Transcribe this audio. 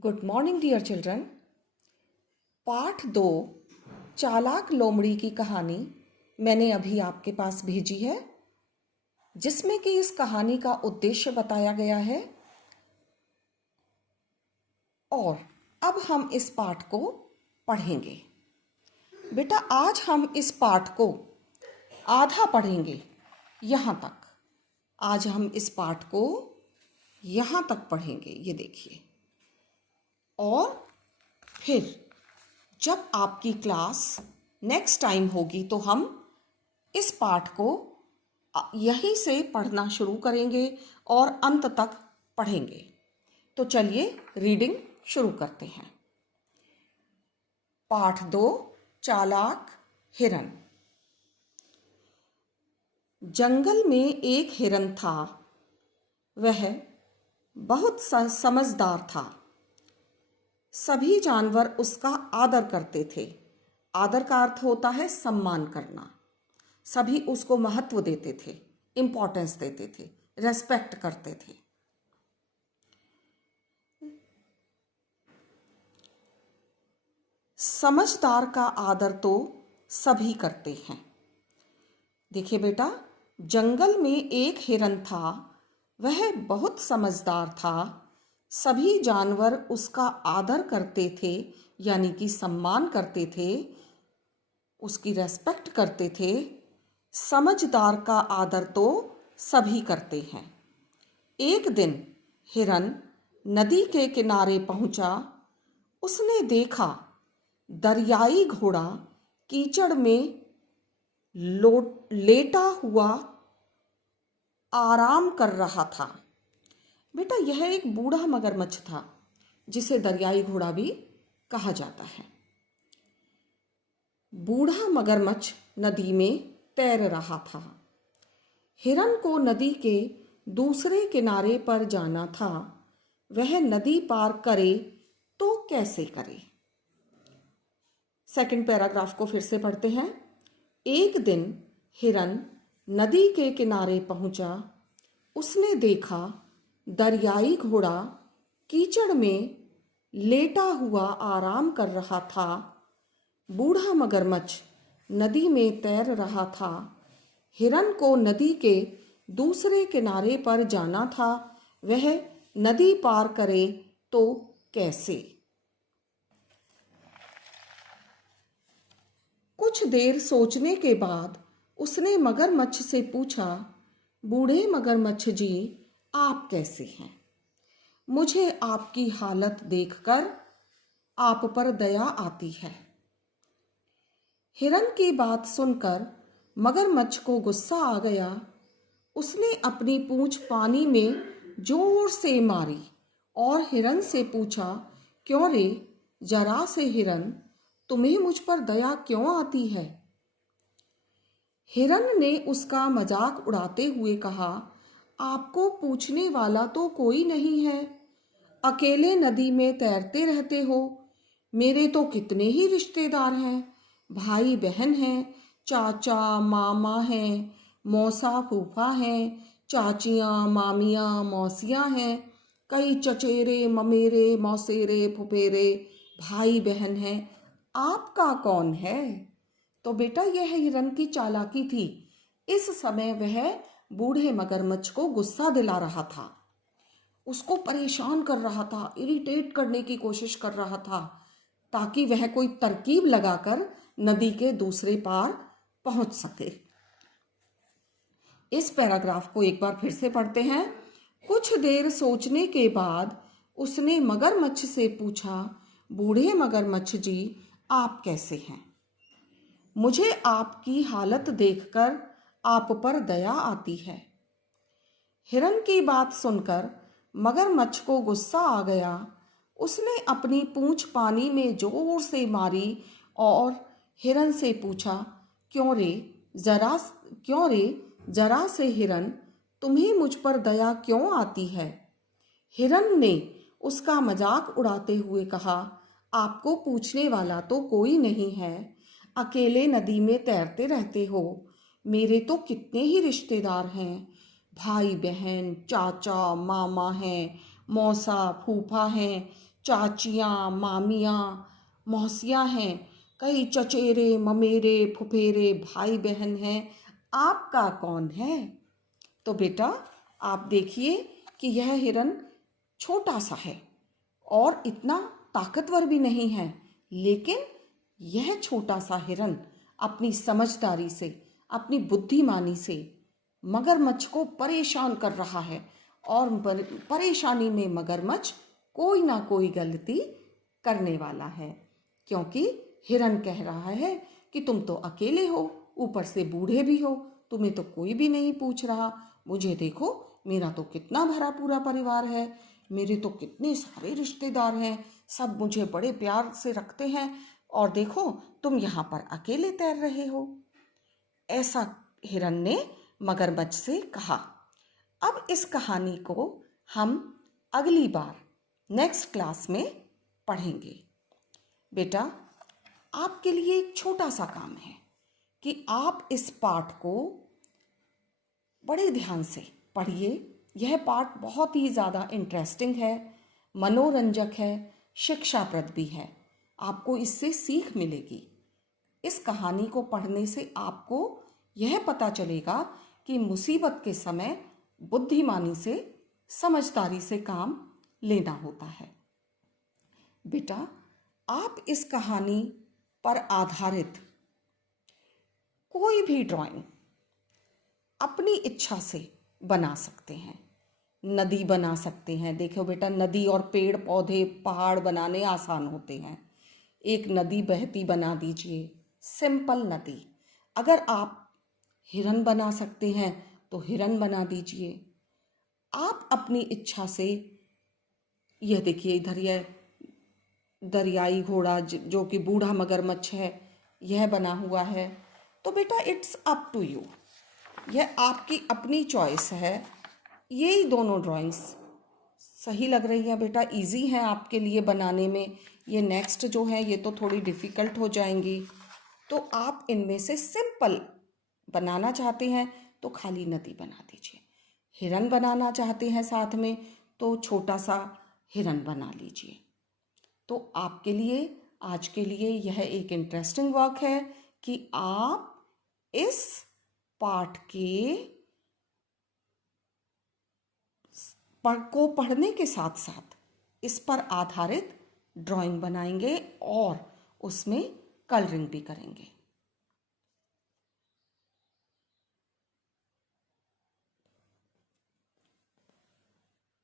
Good morning dear children. पाठ 2 चालाक लोमड़ी की कहानी मैंने अभी आपके पास भेजी है, जिसमें कि इस कहानी का उद्देश्य बताया गया है। और अब हम इस पाठ को पढ़ेंगे। बेटा, आज हम इस पाठ को आधा पढ़ेंगे, यहाँ तक। आज हम इस पाठ को यहाँ तक पढ़ेंगे, ये देखिए। और फिर जब आपकी क्लास नेक्स्ट टाइम होगी तो हम इस पाठ को यहीं से पढ़ना शुरू करेंगे और अंत तक पढ़ेंगे। तो चलिए रीडिंग शुरू करते हैं। पाठ 2 चालाक हिरन। जंगल में एक हिरन था। वह बहुत समझदार था। सभी जानवर उसका आदर करते थे। आदर का अर्थ होता है सम्मान करना। सभी उसको महत्व देते थे, इंपॉर्टेंस देते थे, रेस्पेक्ट करते थे। समझदार का आदर तो सभी करते हैं। देखिए बेटा, जंगल में एक हिरन था। वह बहुत समझदार था। सभी जानवर उसका आदर करते थे, यानी कि सम्मान करते थे, उसकी रेस्पेक्ट करते थे। समझदार का आदर तो सभी करते हैं। एक दिन हिरन नदी के किनारे पहुंचा। उसने देखा दरियाई घोड़ा कीचड़ में लेटा हुआ आराम कर रहा था। बेटा, यह एक बूढ़ा मगरमच्छ था, जिसे दरियाई घोड़ा भी कहा जाता है। बूढ़ा मगरमच्छ नदी में तैर रहा था। हिरन को नदी के दूसरे किनारे पर जाना था। वह नदी पार करे तो कैसे करे? सेकंड पैराग्राफ को फिर से पढ़ते हैं। एक दिन हिरन नदी के किनारे पहुंचा। उसने देखा दरियाई घोड़ा कीचड़ में लेटा हुआ आराम कर रहा था। बूढ़ा मगरमच्छ नदी में तैर रहा था। हिरन को नदी के दूसरे किनारे पर जाना था। वह नदी पार करे तो कैसे? कुछ देर सोचने के बाद उसने मगरमच्छ से पूछा, बूढ़े मगरमच्छ जी, आप कैसे हैं? मुझे आपकी हालत देखकर आप पर दया आती है। हिरन की बात सुनकर मगरमच्छ को गुस्सा आ गया। उसने अपनी पूंछ पानी में जोर से मारी और हिरन से पूछा, क्यों रे जरा से हिरन, तुम्हें मुझ पर दया क्यों आती है? हिरन ने उसका मजाक उड़ाते हुए कहा, आपको पूछने वाला तो कोई नहीं है। अकेले नदी में तैरते रहते हो। मेरे तो कितने ही रिश्तेदार हैं, भाई बहन हैं, चाचा मामा हैं, मौसा फूफा हैं, चाचियाँ मामियाँ मौसियाँ हैं, कई चचेरे ममेरे मौसेरे फुफेरे भाई बहन हैं। आपका कौन है? तो बेटा, यह हिरन की चालाकी थी। इस समय वह बूढ़े मगरमच्छ को गुस्सा दिला रहा था, उसको परेशान कर रहा था, इरिटेट करने की कोशिश कर रहा था, ताकि वह कोई तरकीब लगाकर नदी के दूसरे पार पहुंच सके। इस पैराग्राफ को एक बार फिर से पढ़ते हैं। कुछ देर सोचने के बाद उसने मगरमच्छ से पूछा, बूढ़े मगरमच्छ जी, आप कैसे हैं? मुझे आपकी हालत देखकर आप पर दया आती है। हिरन की बात सुनकर मगरमच्छ को गुस्सा आ गया। उसने अपनी पूंछ पानी में जोर से मारी और हिरन से पूछा, क्यों रे जरा से हिरन, तुम्हें मुझ पर दया क्यों आती है? हिरन ने उसका मजाक उड़ाते हुए कहा, आपको पूछने वाला तो कोई नहीं है। अकेले नदी में तैरते रहते हो। मेरे तो कितने ही रिश्तेदार हैं, भाई बहन, चाचा मामा हैं, मौसा फूफा हैं, चाचियाँ, मामियाँ, मौसियाँ हैं, कई चचेरे, ममेरे, फुफेरे, भाई बहन हैं, आपका कौन है? तो बेटा आप देखिए कि यह हिरन छोटा सा है और इतना ताकतवर भी नहीं है, लेकिन यह छोटा सा हिरन अपनी समझदारी से, अपनी बुद्धिमानी से मगरमच्छ को परेशान कर रहा है और परेशानी में मगरमच्छ कोई ना कोई गलती करने वाला है, क्योंकि हिरन कह रहा है कि तुम तो अकेले हो, ऊपर से बूढ़े भी हो, तुम्हें तो कोई भी नहीं पूछ रहा। मुझे देखो, मेरा तो कितना भरा पूरा परिवार है, मेरे तो कितने सारे रिश्तेदार हैं, सब मुझे बड़े प्यार से रखते हैं, और देखो तुम यहाँ पर अकेले तैर रहे हो। ऐसा हिरन ने मगरमच्छ से कहा। अब इस कहानी को हम अगली बार नेक्स्ट क्लास में पढ़ेंगे। बेटा आपके लिए एक छोटा सा काम है कि आप इस पाठ को बड़े ध्यान से पढ़िए। यह पाठ बहुत ही ज़्यादा इंटरेस्टिंग है, मनोरंजक है, शिक्षाप्रद भी है। आपको इससे सीख मिलेगी। इस कहानी को पढ़ने से आपको यह पता चलेगा कि मुसीबत के समय बुद्धिमानी से, समझदारी से काम लेना होता है। बेटा आप इस कहानी पर आधारित कोई भी ड्राइंग अपनी इच्छा से बना सकते हैं। नदी बना सकते हैं। देखो बेटा, नदी और पेड़ पौधे पहाड़ बनाने आसान होते हैं। एक नदी बहती बना दीजिए, सिंपल नदी। अगर आप हिरन बना सकते हैं तो हिरन बना दीजिए। आप अपनी इच्छा से, यह देखिए इधर यह दरियाई घोड़ा जो कि बूढ़ा मगरमच्छ है, यह बना हुआ है। तो बेटा इट्स अप टू यू, यह आपकी अपनी चॉइस है। यही दोनों ड्राइंग्स सही लग रही है बेटा, इजी हैं आपके लिए बनाने में। ये नेक्स्ट जो है ये तो थोड़ी डिफ़िकल्ट हो जाएंगी। तो आप इनमें से सिंपल बनाना चाहते हैं तो खाली नदी बना दीजिए। हिरन बनाना चाहते हैं साथ में तो छोटा सा हिरन बना लीजिए। तो आपके लिए आज के लिए यह एक इंटरेस्टिंग वर्क है कि आप इस पाठ को पढ़ने के साथ साथ इस पर आधारित ड्राइंग बनाएंगे और उसमें कलरिंग भी करेंगे।